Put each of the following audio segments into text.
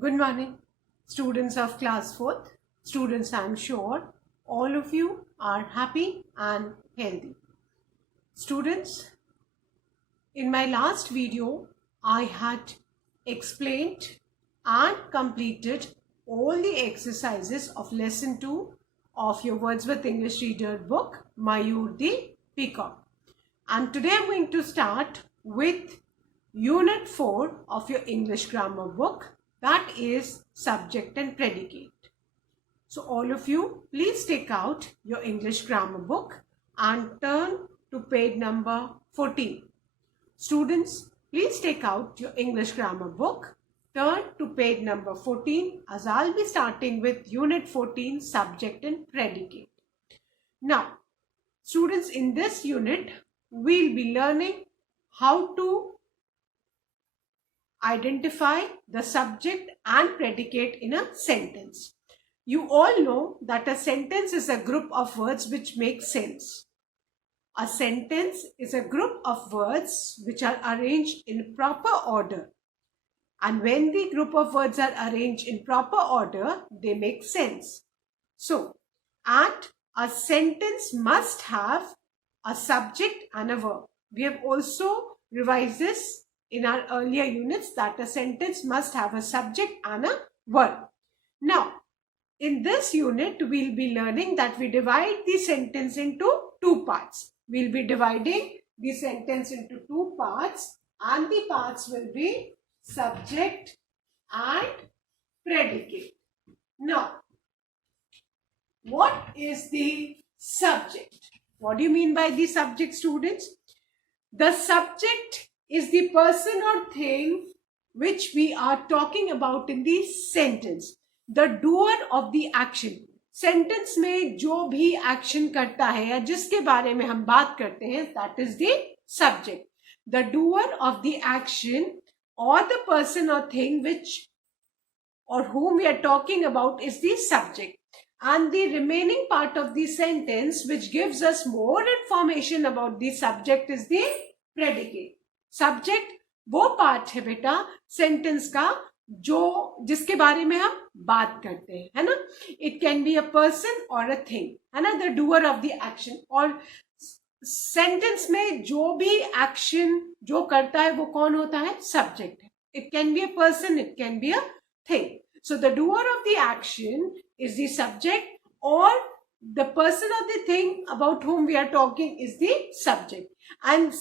Good morning, students of class 4th. Students, I'm sure all of you are happy and healthy. Students, in my last video, I had explained and completed all the exercises of lesson 2 of your Wordsworth English Reader book, Mayur the Peacock. And today I'm going to start with Unit 4 of your English grammar book, that is subject and predicate. So all of you, please take out your English grammar book and turn to page number 14. Students, please take out your English grammar book, turn to page number 14, as I'll be starting with Unit 14, subject and predicate. Now, students, in this unit, we'll be learning how to identify the subject and predicate in a sentence. You all know that a sentence is a group of words which make sense. A sentence is a group of words which are arranged in proper order. And when the group of words are arranged in proper order, they make sense. So, and a sentence must have a subject and a verb. We have also revised this in our earlier units that a sentence must have a subject and a verb. Now, in this unit, we'll be learning that we divide the sentence into two parts. We'll be dividing the sentence into two parts, and the parts will be subject and predicate. Now, what is the subject? What do you mean by the subject, students? The subject is the person or thing which we are talking about in the sentence. The doer of the action. Sentence में जो भी action करता है या जिसके बारे में हम बात करते हैं, that is the subject. The doer of the action or the person or thing which or whom we are talking about is the subject. And the remaining part of the sentence which gives us more information about the subject is the predicate. Subject वो part है बेटा sentence का जो जिसके बारे में हम बात करते हैं, है ना. It can be a person और अ थिंग, है ना, the doer of the action. और सेंटेंस में जो भी एक्शन जो करता है वो कौन होता है? सब्जेक्ट है. It can be a person, it can be a thing. So the doer of the action is the subject और the person or the thing about whom we are talking is the subject. And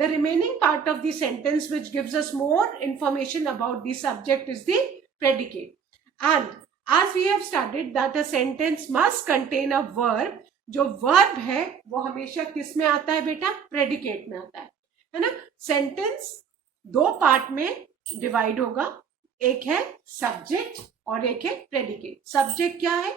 the remaining part of the sentence which gives us more information about the subject is the predicate. And as we have studied that a sentence must contain a verb, जो verb है वो हमेशा किस में आता है बेटा? predicate में आता है ना. sentence दो पार्ट में डिवाइड होगा, एक है सब्जेक्ट और एक है प्रेडिकेट. सब्जेक्ट क्या है?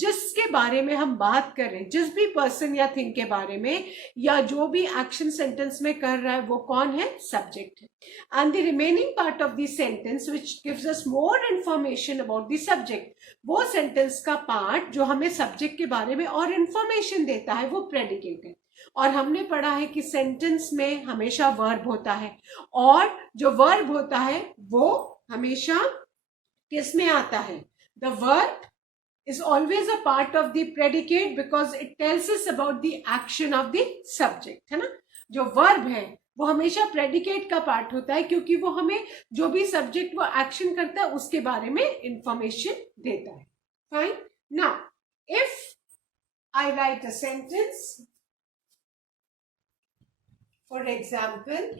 जिसके बारे में हम बात कर रहे हैं, जिस भी पर्सन या थिंग के बारे में या जो भी एक्शन सेंटेंस में कर रहा है वो कौन है? सब्जेक्ट है. And the remaining part of the sentence which gives us more information about the subject, वो सेंटेंस का पार्ट जो हमें सब्जेक्ट के बारे में और इंफॉर्मेशन देता है वो प्रेडिकेट है. और हमने पढ़ा है कि सेंटेंस में हमेशा वर्ब होता है और जो वर्ब होता है वो हमेशा किस में आता है? The verb is always a part of the predicate because it tells us about the action of the subject, है ना. जो verb है वो हमेशा predicate का पार्ट होता है क्योंकि वो हमें जो भी subject वो action करता है उसके बारे में information देता है. Fine. Now, if I write a sentence, for example,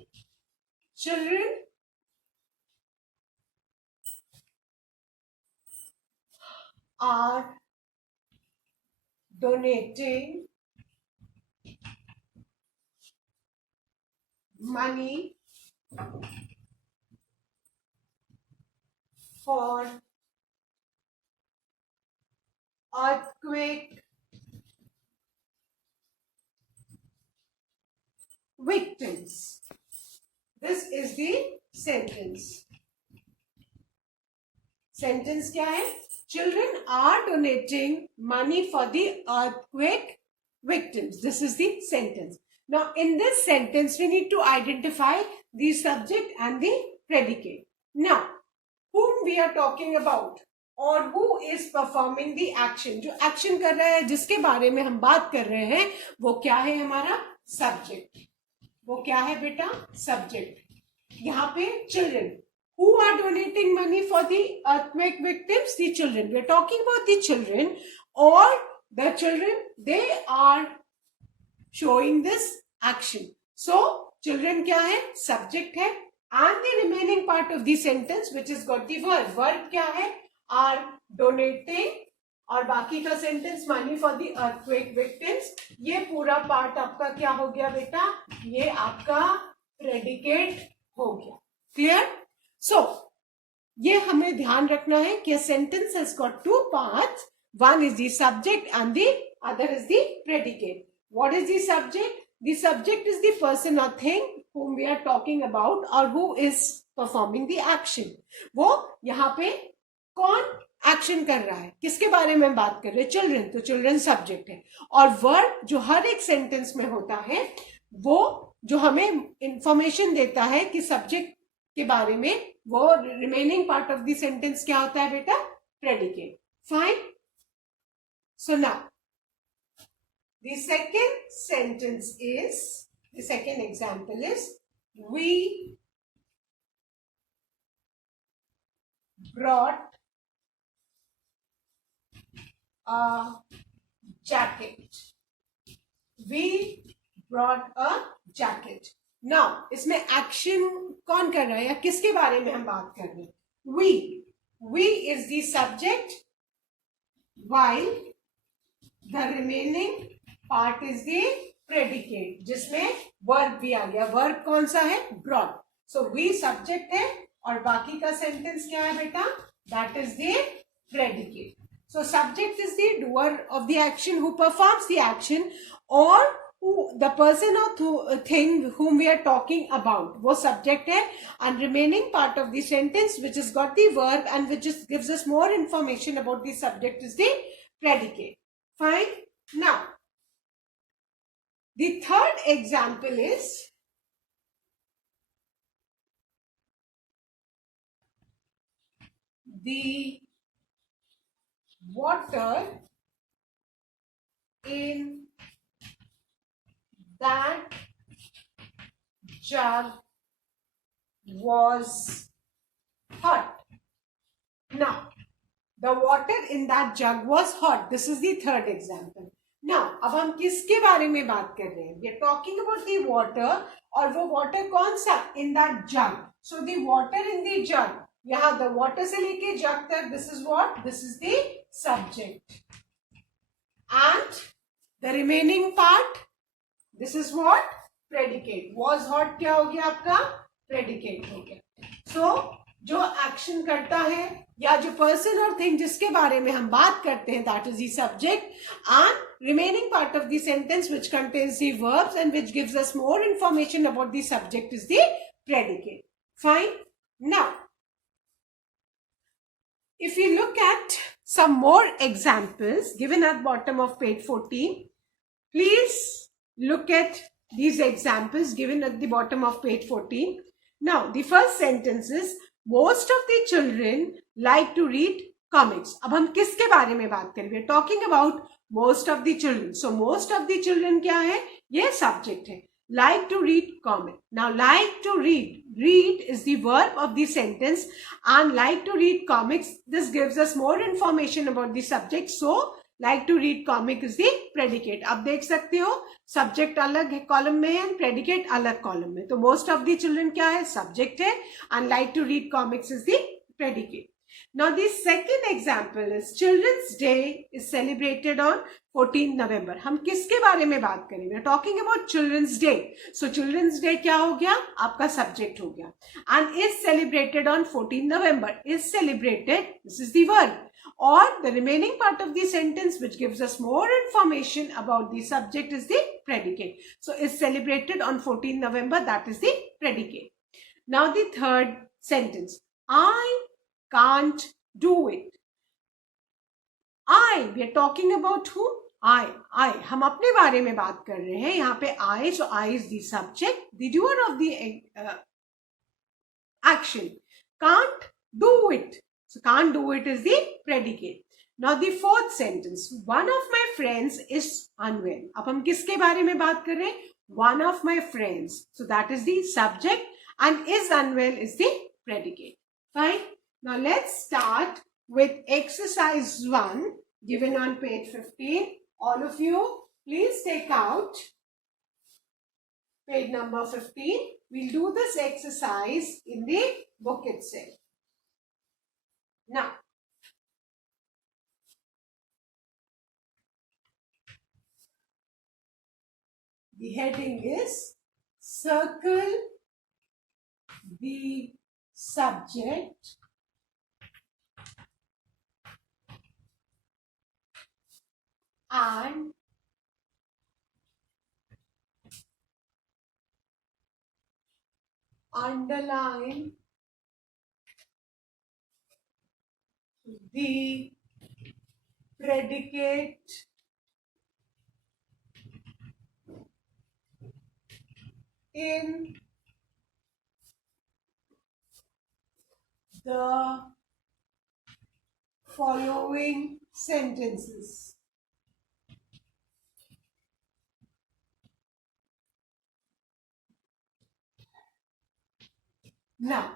children are donating money for earthquake victims. This is the sentence. Sentence क्या है? Children are donating money for the earthquake victims. This is the sentence. Now, in this sentence, we need to identify the subject and the predicate. Now, whom we are talking about or who is performing the action, जो action कर रहा है, जिसके बारे में हम बात कर रहे हैं, वो क्या है? हमारा subject. वो क्या है बेटा? Subject. यहाँ पे children. Who are donating money for the earthquake victims? The children. We are talking about the children, or the children, they are showing this action. So children क्या है? Subject है. And the remaining part of the sentence which has got the verb. Verb क्या है? Are donating, और बाकी का sentence money for the earthquake victims. ये पूरा part आपका क्या हो गया बेटा? ये आपका predicate हो गया. Clear? So ये हमें ध्यान रखना है कि a sentence has got two parts. One is the subject and the other is the predicate. What is the subject? The subject is the person or thing whom we are talking about or who is performing the action. वो यहाँ पे कौन action कर रहा है, किसके बारे में बात कर रहे हैं? चिल्ड्रन. तो चिल्ड्रन सब्जेक्ट है. और वर्ब जो हर एक सेंटेंस में होता है, वो जो हमें इंफॉर्मेशन देता है कि सब्जेक्ट के बारे में, वो remaining part of the sentence क्या होता है बेटा? Predicate. Fine. So now the second example is, we brought a jacket. We brought a jacket. Now इसमें action कौन कर रहा है या किसके बारे में हम बात कर रहे हैं? We is the subject, while the remaining part is the predicate, जिसमें verb भी आ गया. verb कौन सा है? brought. So we subject है और बाकी का sentence क्या है बेटा? That is the predicate. So subject is the doer of the action who performs the action, or who the person or thing whom we are talking about, वो subject है. And remaining part of the sentence which has got the verb and which gives us more information about the subject is the predicate. Fine. Now the third example is, the water in that jug was hot. Now, the water in that jug was hot. This is the third example. Now, अब हम किसके बारे में बात कर रहे हैं? We are talking about the water, और वो water कौन सा? In that jug. So the water in the jug, यहाँ the water से लेके jug तक, this is what? This is the subject. And the remaining part, this is what? Predicate. Was hot क्या हो गया आपका? Predicate हो गया. So जो एक्शन करता है या जो पर्सन और थिंग जिसके बारे में हम बात करते हैं, that is the subject. And remaining part of the sentence which contains the verbs and which gives us more information about the subject is the predicate. Fine. Now if you look at some more examples given at bottom of page 14, please look at these examples given at the bottom of page 14. Now the first sentence is, most of the children like to read comics. अब हम किसके बारे में बात करें? We are talking about most of the children. So most of the children क्या है? ये subject है. Like to read comic. Now like to read is the verb of the sentence, and like to read comics, this gives us more information about the subject. So like to read comic is the predicate. आप देख सकते हो subject अलग column में है, predicate अलग column में. तो most of the children क्या है? Subject है, and like to read comics is the predicate. Now the second example is, Children's Day is celebrated on 14 November. हम किसके बारे में बात करें? We are talking about Children's Day. So Children's Day क्या हो गया? आपका subject हो गया. And is celebrated on 14 November. Is celebrated, this is the verb. Or the remaining part of the sentence which gives us more information about the subject is the predicate. So is celebrated on 14 November, that is the predicate. Now the third sentence, I can't do it. I, we are talking about who? I. हम अपने बारे में बात कर रहे हैं यहाँ पे. I, so I is the subject, the doer of the action. Can't do it. So can't do it is the predicate. Now the fourth sentence, one of my friends is unwell. अब हम किसके बारे में बात कर रहे हैं? One of my friends. So that is the subject and is unwell is the predicate. Fine. Now let's start with exercise 1 given on page 15. All of you, please take out page number 15. We'll do this exercise in the book itself. Now, the heading is circle the subject and underline the predicate in the following sentences. Now,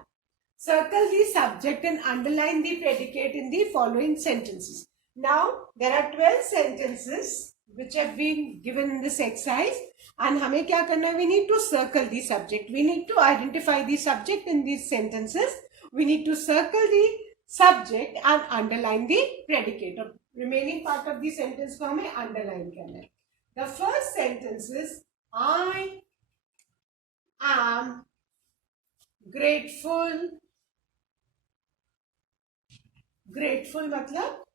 circle the subject and underline the predicate in the following sentences. Now, there are 12 sentences which have been given in this exercise and हमें क्या करना है? We need to circle the subject. We need to identify the subject in these sentences. We need to circle the subject and underline the predicate. The remaining part of the sentence को हमें underline करना है. The first sentence is I am grateful. Grateful मतलब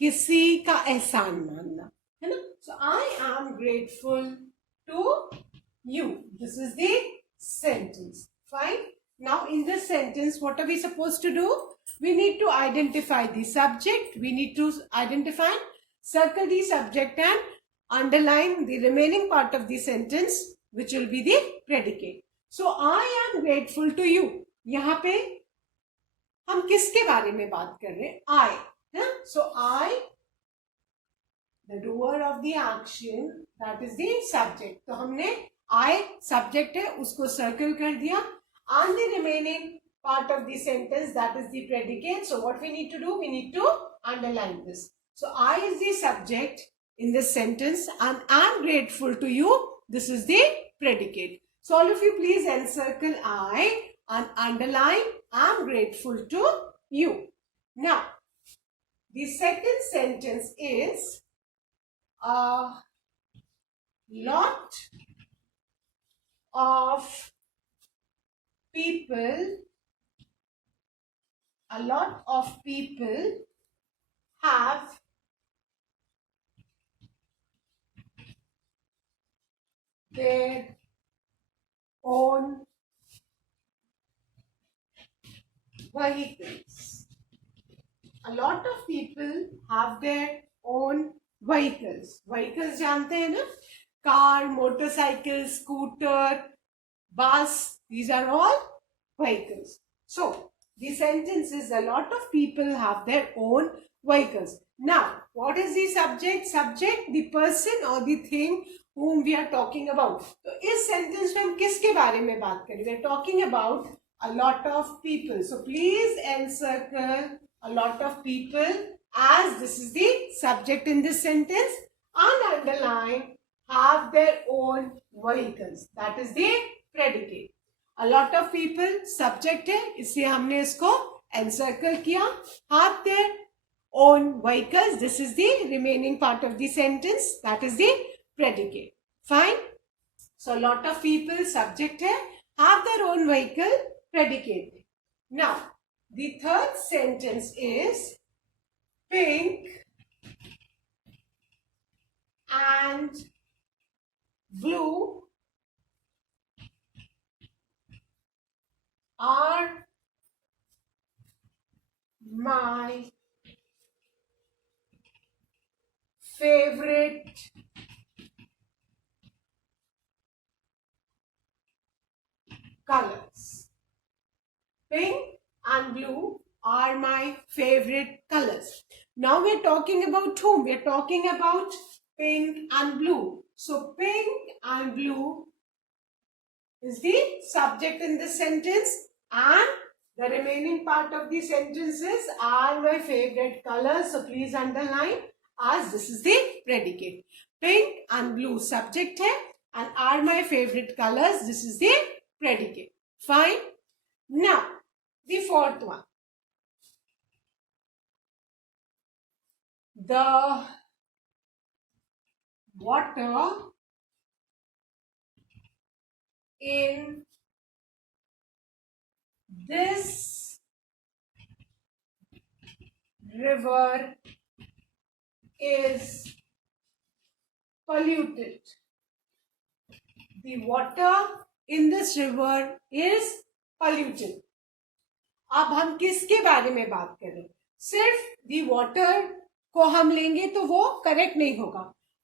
किसी का एहसान मानना है ना. So I am grateful to you. This is the sentence. Fine. Now in this sentence, what are we supposed to do? We need to identify the subject. We need to identify, circle the subject and underline the remaining part of the sentence, which will be the predicate. So I am grateful to you. यहाँ पे हम किसके बारे में बात कर रहे हैं? I. So I, the doer of the action, that is the subject. तो हमने I subject है उसको circle कर दिया and the remaining part of the sentence, that is the predicate. So what we need to do? We need to underline this. So I is the subject in this sentence and I am grateful to you. This is the predicate. So all of you please encircle I and underline I am grateful to you. Now, the second sentence is a lot of people have their own vehicles. A lot of people have their own vehicles. Vehicles जानते हैं ना? Car, motorcycle, scooter, bus. These are all vehicles. So the sentence is a lot of people have their own vehicles. Now, what is the subject? Subject, the person or the thing whom we are talking about. तो इस sentence में हम किसके बारे में बात करें? We are talking about a lot of people. So please encircle a lot of people as this is the subject in this sentence and underline have their own vehicles. That is the predicate. A lot of people subject है इसलिए हमने इसको encircle किया. Have their own vehicles. This is the remaining part of the sentence. That is the predicate. Fine. So a lot of people subject है, have their own vehicle, predicate. Now the third sentence is pink and blue are my favorite colors. Pink and blue are my favorite colors. Now we're talking about whom? We're talking about pink and blue. So pink and blue is the subject in this sentence, and the remaining part of the sentences are my favorite colors. So please underline as this is the predicate. Pink and blue subject hai and are my favorite colors. This is the predicate. Fine. Now the fourth one. The water in this river is polluted. The water in this river is polluted. अब हम किसके बारे में बात करें? सिर्फ the water को हम लेंगे तो वो करेक्ट नहीं होगा.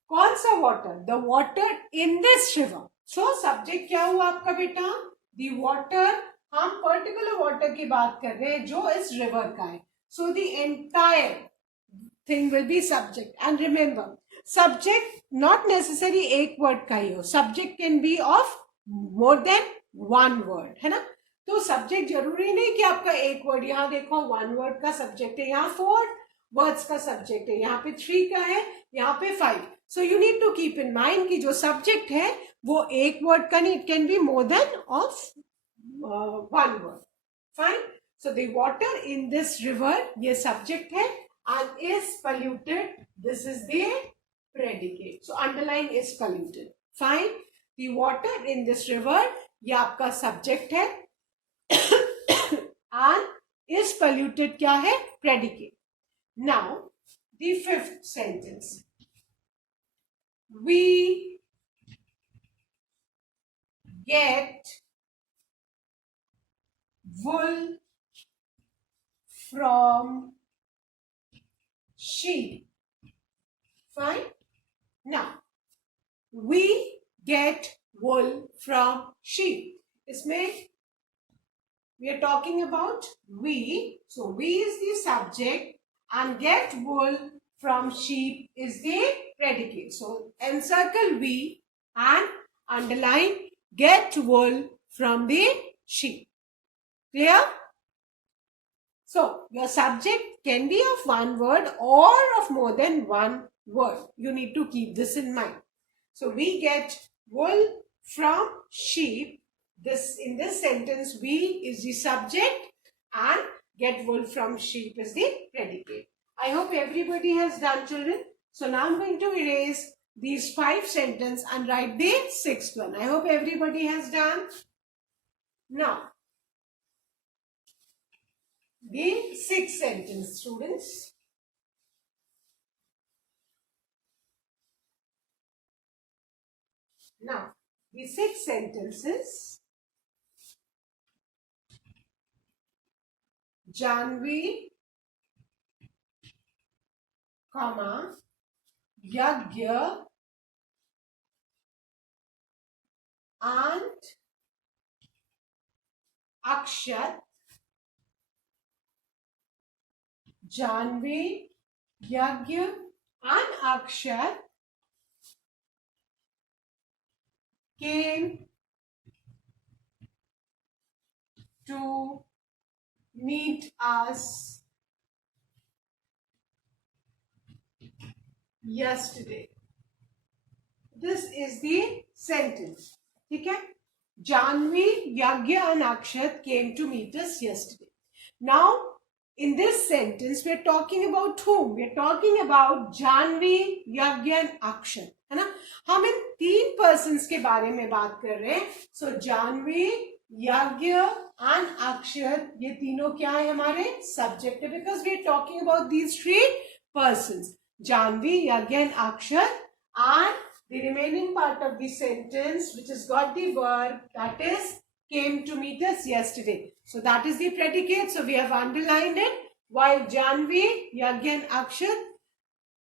कौन सा water? The water in this river. So subject क्या हुआ आपका बेटा? The water. हम पर्टिकुलर वाटर की बात कर रहे हैं जो इस रिवर का है. So the entire thing will be subject. And remember, subject not necessarily एक word का ही हो. Subject can be of more than one word, है ना? तो सब्जेक्ट जरूरी नहीं कि आपका एक वर्ड. यहाँ देखो वन वर्ड का सब्जेक्ट है, यहाँ 4 वर्ड्स का सब्जेक्ट है, यहाँ पे 3 का है, यहाँ पे 5. So you need to keep in mind कि जो सब्जेक्ट है वो एक वर्ड का नहीं, it can be more than of one word. Fine. So the water in this river, ये सब्जेक्ट है, and is polluted, this is the predicate. So underline is polluted. Fine. The water in this river, ये आपका subject है, and is polluted क्या है? Predicate. Now the fifth sentence. We get wool from sheep. Fine. Now we get wool from sheep. इसमें we are talking about we. So we is the subject and get wool from sheep is the predicate. So encircle we and underline get wool from the sheep. Clear? So your subject can be of one word or of more than one word. You need to keep this in mind. So we get wool from sheep. In this sentence, we is the subject and get wool from sheep is the predicate. I hope everybody has done, children. So now I'm going to erase these 5 sentences and write the 6th one. I hope everybody has done. Now, the 6th sentence, students. Now, the 6th sentence is Janvi, comma, Yagya and Akshat. Janvi, Yagya and Akshat came to meet us yesterday. This is the sentence. Okay? Janvi, Yagya and Akshat came to meet us yesterday. Now, in this sentence, we are talking about whom? We are talking about Janvi, Yagya and Akshat. है ना? हम इन 3 persons के बारे में बात कर रहे हैं. So Janvi, Yagya and Akshat, ये तीनों क्या है हमारे subject है, because we are talking about these 3 persons. Janvi, Yagya and Akshat, and the remaining part of the sentence which has got the verb that is came to meet us yesterday. So that is the predicate. So we have underlined it. While Janvi, Yagya and Akshat,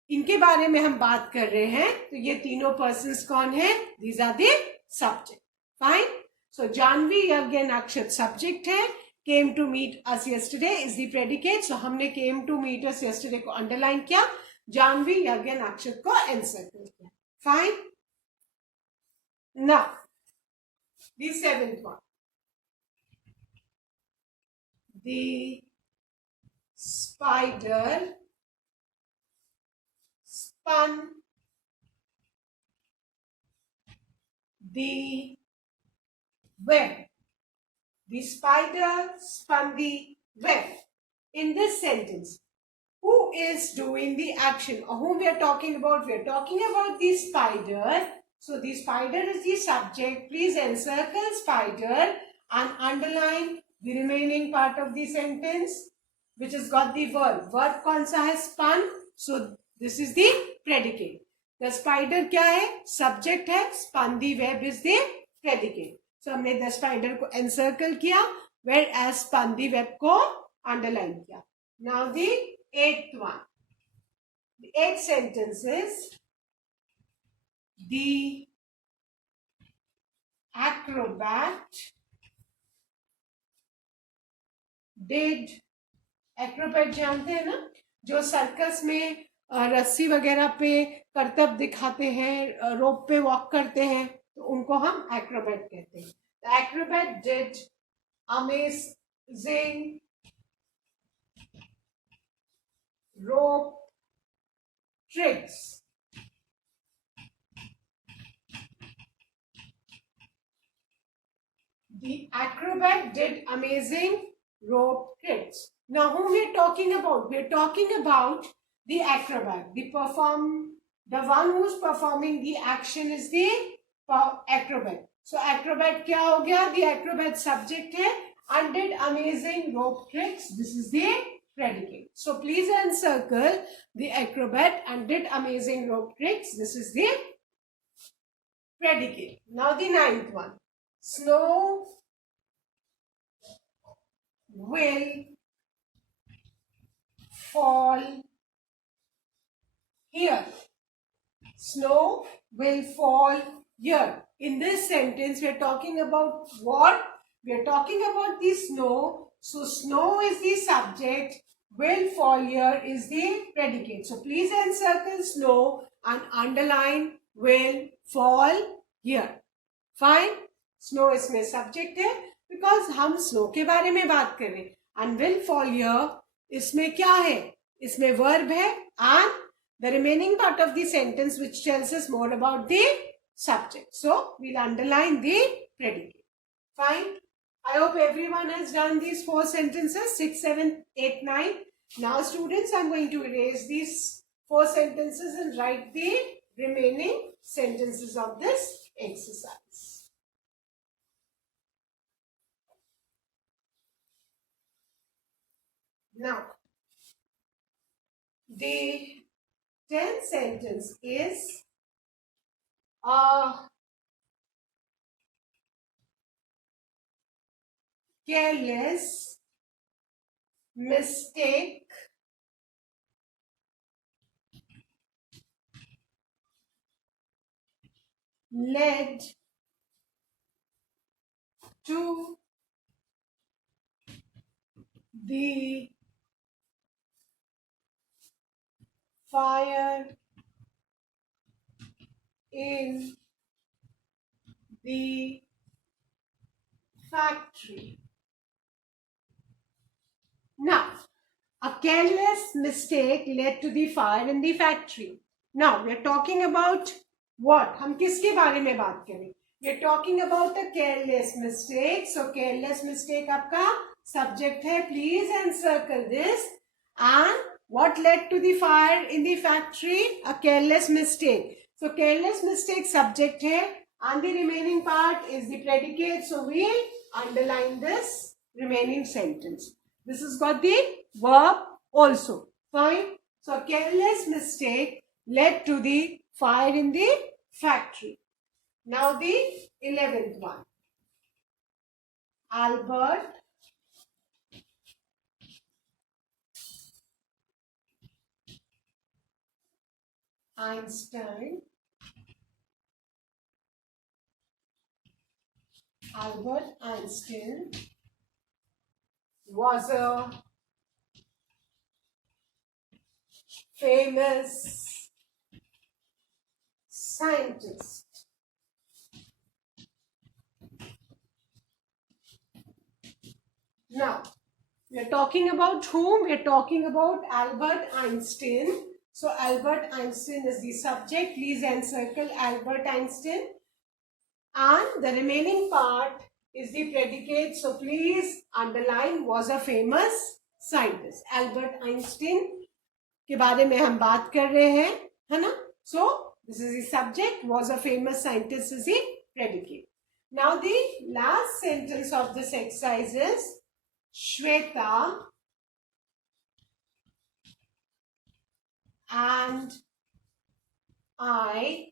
इनके बारे में हम बात कर रहे हैं, तो ये तीनों persons कौन है? These are the subject. Fine. So Janvi, Yagya and Akshat subject है, came to meet us yesterday is the predicate. So हमने came to meet us yesterday को underline किया, जानवी यज्ञ अक्षर को encircle किया. Fine. Now the seventh one. The spider spun the web. The spider spun the web. In this sentence, who is doing the action or whom we are talking about? We are talking about the spider. So the spider is the subject. Please encircle spider and underline the remaining part of the sentence which has got the verb. Verb कौन सा है? Spun. So this is the predicate. The spider क्या है? Subject है. Spun the web is the predicate. So हमने the spider को encircle किया, whereas spun the web को underline किया. Now the eighth one. The eighth sentence is the acrobat did. Acrobat जानते हैं ना, जो सर्कस में रस्सी वगैरह पे करतब दिखाते हैं, रोप पे वॉक करते हैं, तो उनको हम एक्रोबैट कहते हैं. The acrobat did amazing rope tricks. The acrobat did amazing rope tricks. Now whom we are talking about? We are talking about the acrobat. The one who is performing the action is the acrobat. So acrobat क्या हो गया? The acrobat subject है and did amazing rope tricks. This is the predicate. So please encircle the acrobat and did amazing rope tricks. This is the predicate. Now the ninth one. Snow will fall here. Snow will fall here. In this sentence, we are talking about what? We are talking about the snow. So, snow is the subject. Will fall here is the predicate. So, please encircle snow and underline will fall here. Fine. Snow इसमें subject है because हम snow के बारे में बात कर रहे हैं. And will fall here इसमें क्या है? इसमें verb है and the remaining part of the sentence which tells us more about the subject. So, we'll underline the predicate. Fine. I hope everyone has done these 4 sentences, 6, 7, 8, 9. Now, students, I'm going to erase these 4 sentences and write the remaining sentences of this exercise. Now, the 10th sentence is a careless mistake led to the fire in the factory. Now, a careless mistake led to the fire in the factory. Now, we are talking about what? हम किसके बारे में बात करें? We are talking about a careless mistake. So, careless mistake आपका subject है. Please encircle this. And what led to the fire in the factory? A careless mistake. So, careless mistake subject है. And the remaining part is the predicate. So, we'll underline this remaining sentence. This has got the verb also. Fine. So, a careless mistake led to the fire in the factory. Now, the 11th one. Albert Einstein was a famous scientist. Now, we are talking about whom? We are talking about Albert Einstein. So, Albert Einstein is the subject. Please encircle Albert Einstein. And the remaining part is the predicate. So, please underline was a famous scientist. Albert Einstein के बारे में हम बात कर रहे हैं, है ना? So, this is the subject, was a famous scientist is the predicate. Now, the last sentence of this exercise is Shweta and I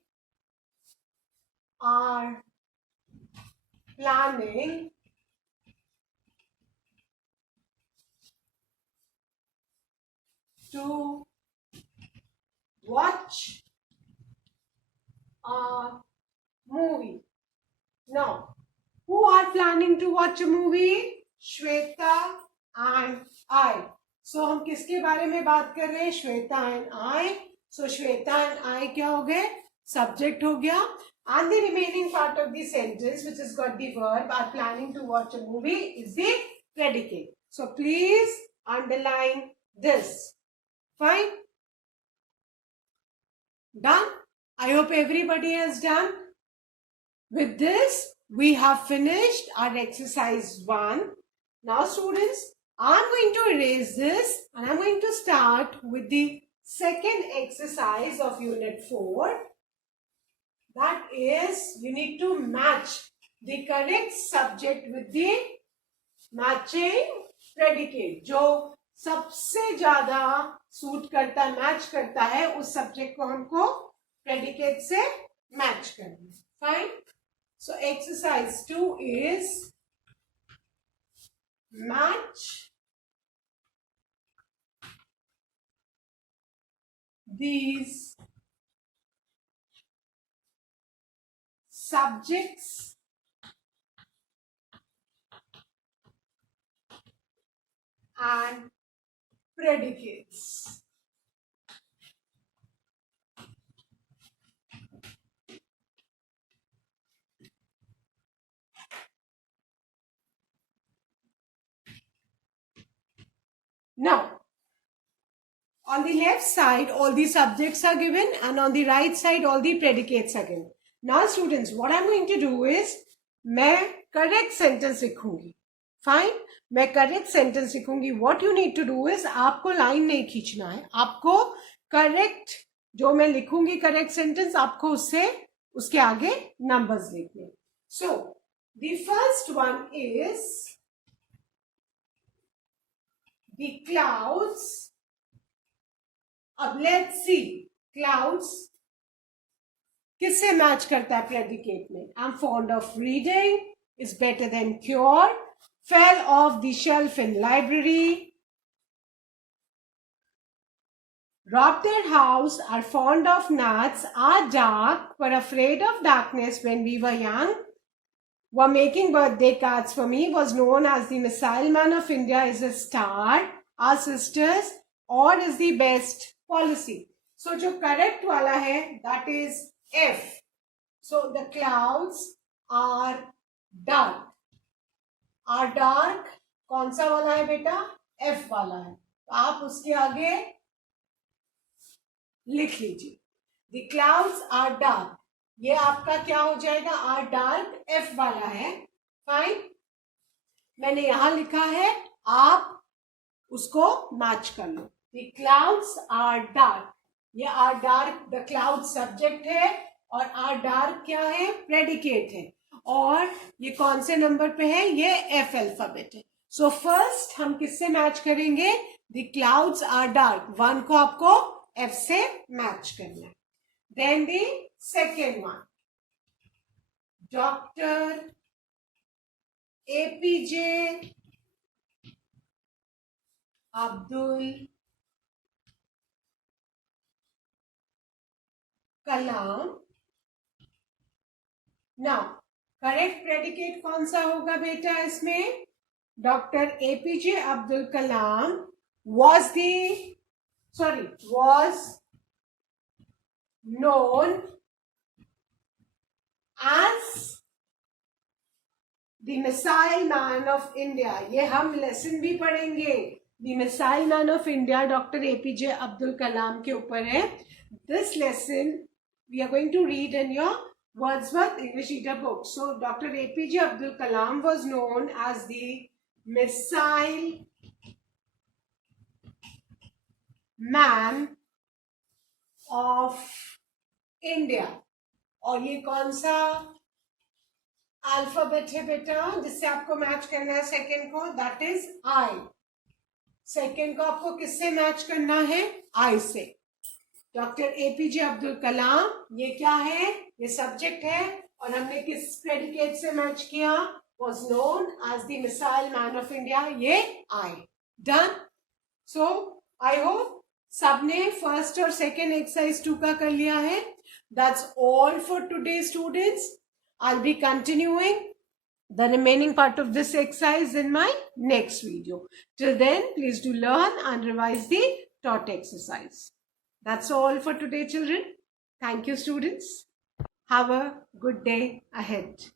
are planning to watch a movie. Now, who are planning to watch a movie? Shweta and I. So, हम किसके बारे में बात कर रहे हैं? Shweta and I. So, Shweta and I क्या हो गए? Subject हो गया. And the remaining part of the sentence, which has got the verb, are planning to watch a movie, is the predicate. So, please underline this. Fine? Done? I hope everybody has done. With this, we have finished our exercise 1. Now, students, I'm going to erase this and I'm going to start with the second exercise of Unit 4. That is, you need to match the correct subject with the matching predicate. जो सबसे ज़्यादा suit करता है, match करता है, उस subject को हमको predicate से मैच करना है. Fine? So, exercise 2 is match these subjects and predicates. Now, on the left side, all the subjects are given and on the right side, all the predicates are given. Now, students, what I'm going to do is, मैं correct sentence लिखूंगी. Fine? मैं correct sentence लिखूंगी. What you need to do is, आपको line नहीं खींचना है. आपको correct, जो मैं लिखूंगी correct sentence, आपको उससे, उसके आगे numbers लिखने. So, the first one is, the clouds. अब let's see, clouds किससे मैच करता है predicate में? I'm fond of reading, is better than cure, fell off the shelf in library, robbed their house, are fond of nuts, are dark, were afraid of darkness when we were young, were making birthday cards for me, was known as the Missile Man of India, is a star, our sisters, or is the best policy. So, जो correct वाला है, that is F. So, the clouds are dark. Are dark, कौन सा वाला है बेटा? F वाला है. तो आप उसके आगे लिख लीजिए. The clouds are dark. ये आपका क्या हो जाएगा? Are dark, F वाला है. Fine. मैंने यहां लिखा है, आप उसको मैच कर लो. The clouds are dark. ये are dark, the cloud subject है और are dark क्या है? Predicate है. और ये कौन से नंबर पे है? ये F अल्फाबेट है. So first हम किससे मैच करेंगे? The clouds are dark. 1 को आपको F से मैच करना है. Then the second one, Dr. APJ Abdul Kalam. Now, correct predicate कौन सा होगा बेटा इसमें? Dr. APJ Abdul Kalam was known as the Missile Man of India. ये हम लेसन भी पढ़ेंगे. The Missile Man of India, Dr. APJ Abdul Kalam के ऊपर है. This lesson we are going to read in your Wordsworth English Reader book. So Dr. APJ Abdul Kalam was known as the Missile Man of India. और ये कौन सा alphabet है बेटा जिससे आपको मैच करना है सेकंड को? That is I. सेकंड को आपको किससे मैच करना है? आई से. डॉक्टर एपीजे अब्दुल कलाम ये क्या है? ये सब्जेक्ट है. और हमने किस प्रेडिकेट से मैच किया? was known as the Missile Man of India. ये आई. डन. सो आई होप सबने फर्स्ट और सेकेंड एक्सरसाइज 2 का कर लिया है. That's all for today students. I'll be continuing the remaining part of this exercise in my next video. Till then, please do learn and revise the taught exercise. That's all for today, children. Thank you, students. Have a good day ahead.